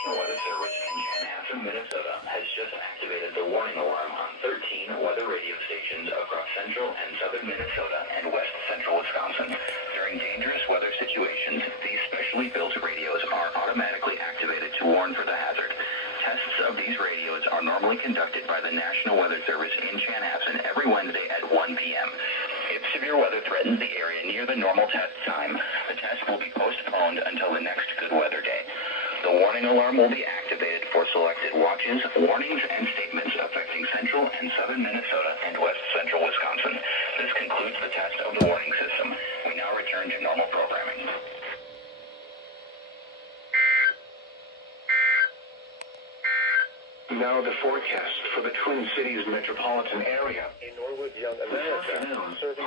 National Weather Service in Chanhassen, Minnesota has just activated the warning alarm on 13 weather radio stations across central and southern Minnesota and west central Wisconsin. During dangerous weather situations, these specially built radios are automatically activated to warn for the hazard. Tests of these radios are normally conducted by the National Weather Service in Chanhassen every Wednesday at 1 p.m. If severe weather threatens the area near the normal test time, the test will be postponed until the next good weather day. The warning alarm will be activated for selected watches, warnings, and statements affecting central and southern Minnesota and west central Wisconsin. This concludes the test of the warning system. We now return to normal programming. Now the forecast for the Twin Cities metropolitan area. In Norwood, Young America, serving